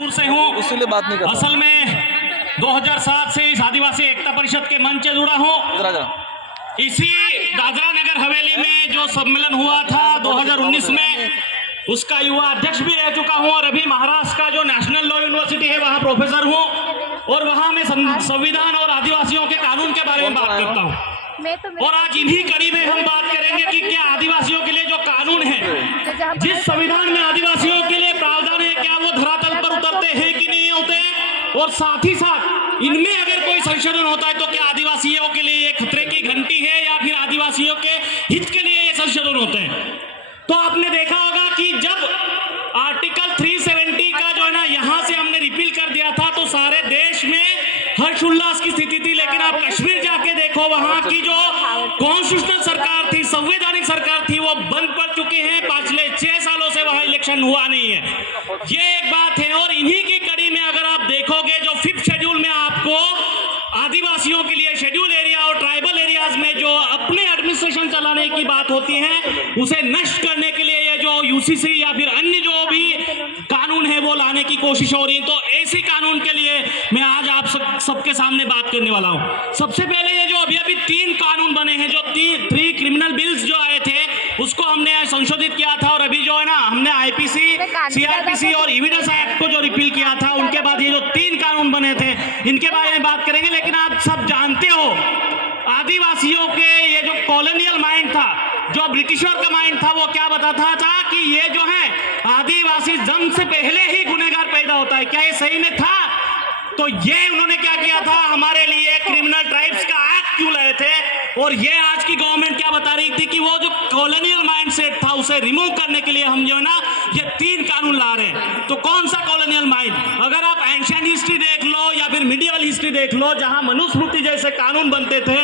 से हूँ, इसलिए बात नहीं करता। असल में 2007 से इस आदिवासी एकता परिषद के मंच से जुड़ा हूँ। इसी दादरा नगर हवेली में जो सम्मेलन हुआ था 2019 में, उसका युवा अध्यक्ष भी रह चुका हूँ और अभी महाराष्ट्र का जो नेशनल लॉ यूनिवर्सिटी है वहाँ प्रोफेसर हूँ और वहाँ मैं संविधान और आदिवासियों के कानून के बारे में बात करता हूँ। और आज इन्हीं कड़ी में हम बात करेंगे कि क्या आदिवासियों के लिए जो कानून है, जिस संविधान में आदिवासियों के लिए प्रावधान है, क्या वो धरातल पर उतरते हैं कि नहीं होते, और साथ ही साथ इनमें अगर कोई संशोधन होता है तो क्या आदिवासियों के लिए ये खतरे की घंटी है या फिर आदिवासियों के हित के लिए ये संशोधन होते हैं। तो आपने देखा होगा कि जब आर्टिकल 370 का जो है ना यहाँ से हमने रिपील कर दिया था तो सारे देश में हर्षोल्लास की स्थिति थी, लेकिन आप कश्मीर जाके देखो, वहां की जो कॉन्स्टिट्यूशनल सरकार थी, संवैधानिक सरकार थी, वो बंद पड़ चुकी है। पिछले 6 सालों से वहां इलेक्शन हुआ नहीं है। ये एक बात है। और इन्हीं की कड़ी में अगर आप देखोगे, जो 5th शेड्यूल में आपको आदिवासियों के लिए शेड्यूल एरिया और ट्राइबल एरियाज में जो अपने एडमिनिस्ट्रेशन चलाने की बात होती है, उसे नष्ट करने के लिए ये जो यूसीसी या फिर अन्य जो भी कानून है वो लाने की कोशिश हो रही है। तो ऐसे कानून के लिए मैं आज आप सबके सामने बात करने वाला हूं। सबसे पहले ये जो अभी 3 कानून बने हैं, जो 3 क्रिमिनल बिल्स जो आए थे उसको हमने संशोधित किया था, और अभी जो है ना हमने आईपीसी, सीआरपीसी और एविडेंस एक्ट को जो रिपील किया था, उनके बाद ये जो 3 कानून बने थे इनके बारे में बात करेंगे। लेकिन आप सब जानते हो, आदिवासियों के ये जो कॉलोनियल माइंड था, जो ब्रिटिशर का माइंड था, वो क्या बताता था कि ये जो है आदिवासी जन्म से पहले ही गुनहगार पैदा होता है। क्या ये सही में था? तो ये उन्होंने क्या किया था, हमारे लिए क्रिमिनल ट्राइब्स का एक्ट क्यों लाए थे। और ये आज की गवर्नमेंट क्या बता रही थी कि वो जो कॉलोनियल माइंडसेट था उसे रिमूव करने के लिए हम जो है ना ये 3 कानून ला रहे हैं। तो कौन सा कॉलोनियल माइंड? अगर आप एंशिएंट हिस्ट्री देख लो या फिर मिडिवल हिस्ट्री देख लो, जहां मनुस्मृति जैसे कानून बनते थे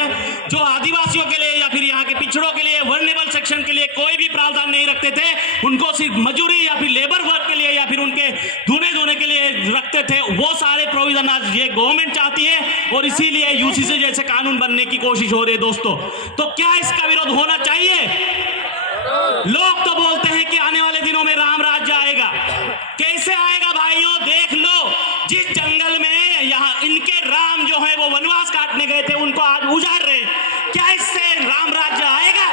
जो आदिवासियों के लिए या फिर यहाँ के पिछड़ों के लिए, वर्नेबल सेक्शन के लिए कोई भी प्रावधान नहीं रखते थे, उनको सिर्फ मजदूरी या फिर लेबर वर्क के लिए या फिर उनके धोने धोने के लिए रखते थे, वो सारे प्रोविजन आज ये गवर्नमेंट चाहती है और इसीलिए यूसीसी जैसे कानून बनने की कोशिश हो रही है। दोस्तों, तो क्या इसका विरोध होना चाहिए? लोग तो बोलते हैं कि आने वाले दिनों में राम राज्य आएगा। कैसे आएगा भाइयों? देख लो, जिस जंगल में यहाँ इनके राम जो है वो वनवास काटने गए थे, उनको आज उजाड़ रहे। क्या इससे राम राज्य आएगा?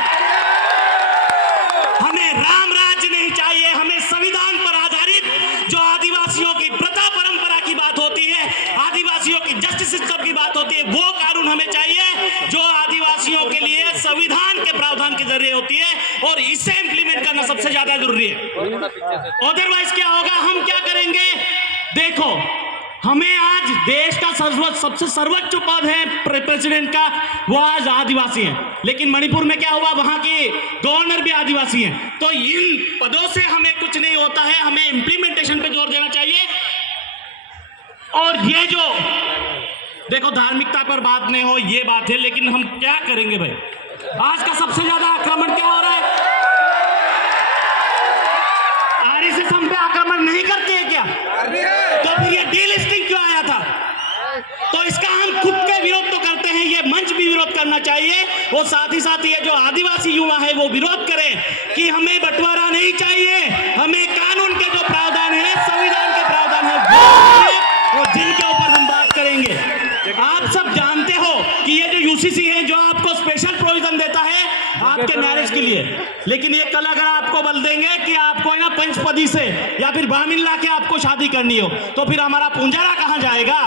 हमें राम राज्य नहीं चाहिए, हमें संविधान पर आधारित जो आदिवासियों की प्रथा परंपरा की बात होती है, आदिवासियों की जस्टिस सिस्टम की बात होती है, वो कानून हमें चाहिए जो आदिवासियों के लिए संविधान के प्रावधान के जरिए होती है, और इसे इंप्लीमेंट करना सबसे ज्यादा जरूरी है। अदरवाइज क्या होगा, हम क्या करेंगे? देखो, हमें आज देश का सबसे सर्वोच्च पद है प्रेसिडेंट का, वो आज आदिवासी है। लेकिन मणिपुर में क्या हुआ, वहां के गवर्नर भी आदिवासी हैं। तो इन पदों से हमें कुछ नहीं होता है, हमें इंप्लीमेंटेशन पे जोर देना चाहिए। और ये जो देखो, धार्मिकता पर बात नहीं हो, ये बात है, लेकिन हम क्या करेंगे भाई? आज का सबसे ज्यादा आक्रमण क्या हो रहा है? आरएसएस हम पे आक्रमण नहीं करते हैं क्या? तो फिर ये डीलिस्टिंग क्यों आया था? तो इसका हम खुद के विरोध तो करते हैं, ये मंच भी विरोध करना चाहिए, और साथ ही साथ ये जो आदिवासी युवा है वो विरोध करें कि हमें बंटवारा नहीं चाहिए, हमें कानून के जो प्रावधान है, संविधान के प्रावधान है वो, और जिनके ऊपर हम बात करेंगे। आप सब जानते हो कि ये जो यूसीसी है जो आपको स्पेशल प्रोविजन देता है आपके मैरिज के लिए, लेकिन ये कल अगर आपको बोल देंगे कि आपको ना पंचपदी से या फिर ब्राह्मण ला के आपको शादी करनी हो, तो फिर हमारा पुंजारा कहां जाएगा?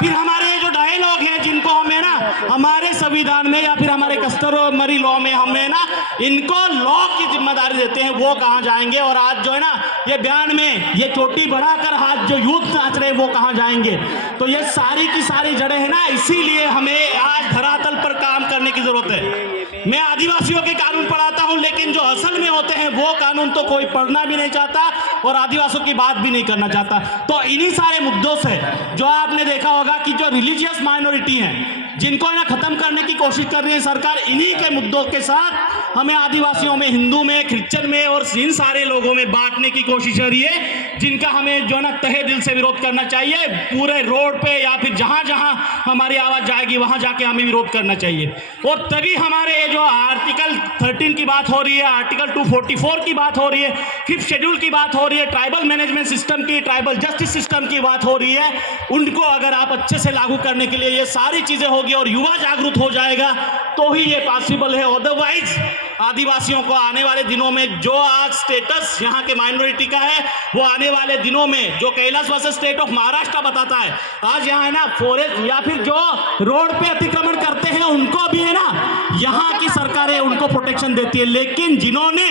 फिर हमारे जो डायलॉग है जिनको हमें ना हमारे संविधान में या फिर हमारे कस्टमरी लॉ में हमें ना इनको लॉ की जिम्मेदारी देते हैं, वो कहां जाएंगे? और आज जो है ना ये बयान में ये चोटी बढ़ाकर हाथ जो यूथ नाच रहे हैं वो कहां जाएंगे? तो ये सारी की सारी जड़ें हैं ना, इसीलिए हमें आज धरातल पर काम करने की जरूरत है। मैं आदिवासियों के कानून पढ़ाता हूं, लेकिन जो असल में होते हैं वो कानून तो कोई पढ़ना भी नहीं चाहता और आदिवासियों की बात भी नहीं करना चाहता। तो इन्हीं सारे मुद्दों से जो आपने देखा होगा कि जो रिलीजियस माइनॉरिटी है जिनको ना खत्म करने की कोशिश कर रही है सरकार, इन्हीं के मुद्दों के साथ हमें आदिवासियों में, हिंदू में, क्रिश्चियन में और इन सारे लोगों में बांटने की कोशिश हो रही है, जिनका हमें जो ना तहे दिल से विरोध करना चाहिए। पूरे रोड पे या फिर जहां जहां हमारी आवाज जाएगी वहां जाके हमें विरोध करना चाहिए। और तभी हमारे जो आर्टिकल 13 की बात हो रही है, आर्टिकल 244 की बात हो रही है, 5th शेड्यूल की बात हो रही है, ट्राइबल मैनेजमेंट सिस्टम की, ट्राइबल जस्टिस सिस्टम की बात हो रही है, उनको अगर आप अच्छे से लागू करने के लिए ये सारी चीजें होगी और युवा जागरूक हो जाएगा तो ही ये पॉसिबल है। अदरवाइज आदिवासियों को आने वाले दिनों में जो आज स्टेटस यहाँ के माइनॉरिटी का है, वो आने वाले दिनों में जो Kailash versus state of Maharashtra बताता है, आज यहाँ है ना फॉरेस्ट या फिर जो रोड पे अतिक्रमण करते हैं उनको भी है ना यहाँ की सरकारें उनको प्रोटेक्शन देती है, लेकिन जिन्होंने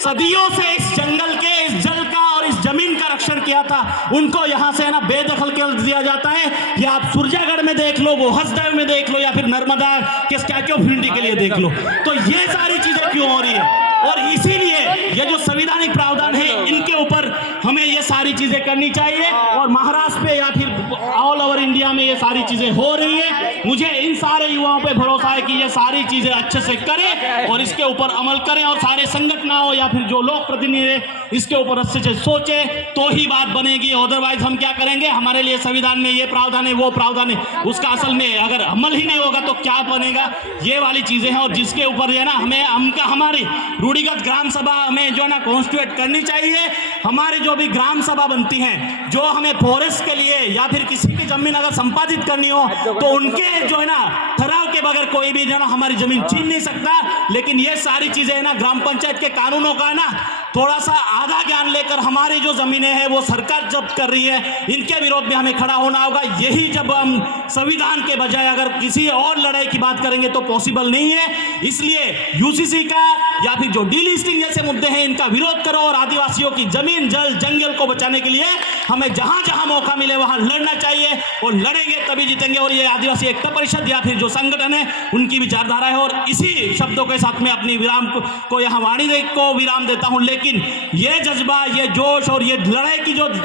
सदियों से इस जंगल के, इस जल का और इस जमीन का रक्षण किया था, उनको यहाँ से है ना बेदखल कर दिया जाता है। या आप सुरजागढ़ में देख लो, वो हसदेव में देख लो, या फिर नर्मदा के स्टैच्यू ऑफ यूनिटी के लिए देख लो, तो ये सारी चीजें क्यों हो रही है? और इसीलिए ये जो संवैधानिक प्रावधान है इनके ऊपर हमें ये सारी चीजें करनी चाहिए। और महाराष्ट्र पे या फिर ऑल ओवर इंडिया में ये सारी चीजें हो रही है। मुझे इन सारे युवाओं पे भरोसा है कि ये सारी चीजें अच्छे से करें और इसके ऊपर अमल करें, और सारे संगठनों या फिर जो लोग प्रतिनिधि है इसके ऊपर अच्छे से सोचे तो ही बात बनेगी। अदरवाइज हम क्या करेंगे? हमारे लिए संविधान में ये प्रावधान है, वो प्रावधान है, उसका असल में अगर अमल ही नहीं होगा तो क्या बनेगा? ये वाली चीजें हैं। और जिसके ऊपर है ना हमारी रूढ़िगत ग्राम सभा हमें जो है ना कॉन्स्टिट्यूट करनी चाहिए। हमारे जो भी ग्राम सभा बनती हैं, जो हमें फॉरेस्ट के लिए या फिर किसी की जमीन अगर संपादित करनी हो तो उनके जो है ना ठराव के बगैर कोई भी जो ना हमारी जमीन छीन नहीं सकता। लेकिन ये सारी चीजें है ना ग्राम पंचायत के कानूनों का ना थोड़ा सा आधा ज्ञान लेकर हमारी जो जमीनें हैं वो सरकार जब्त कर रही है, इनके विरोध में हमें खड़ा होना होगा। यही जब हम संविधान के बजाय अगर किसी और लड़ाई की बात करेंगे तो पॉसिबल नहीं है। इसलिए यूसीसी का या फिर जो डीलिस्टिंग जैसे मुद्दे हैं इनका विरोध करो और आदिवासियों की जमीन, जल, जंगल को बचाने के लिए हमें जहां जहां मौका मिले वहां लड़ना चाहिए, और लड़ेंगे तभी जीतेंगे। और ये आदिवासी एकता परिषद या फिर जो संगठन है उनकी विचारधारा है। और इसी शब्दों के साथ में अपनी विराम को यहाँ वाणी को विराम देता हूं। लेकिन ये जज्बा, ये जोश और ये लड़ाई की जो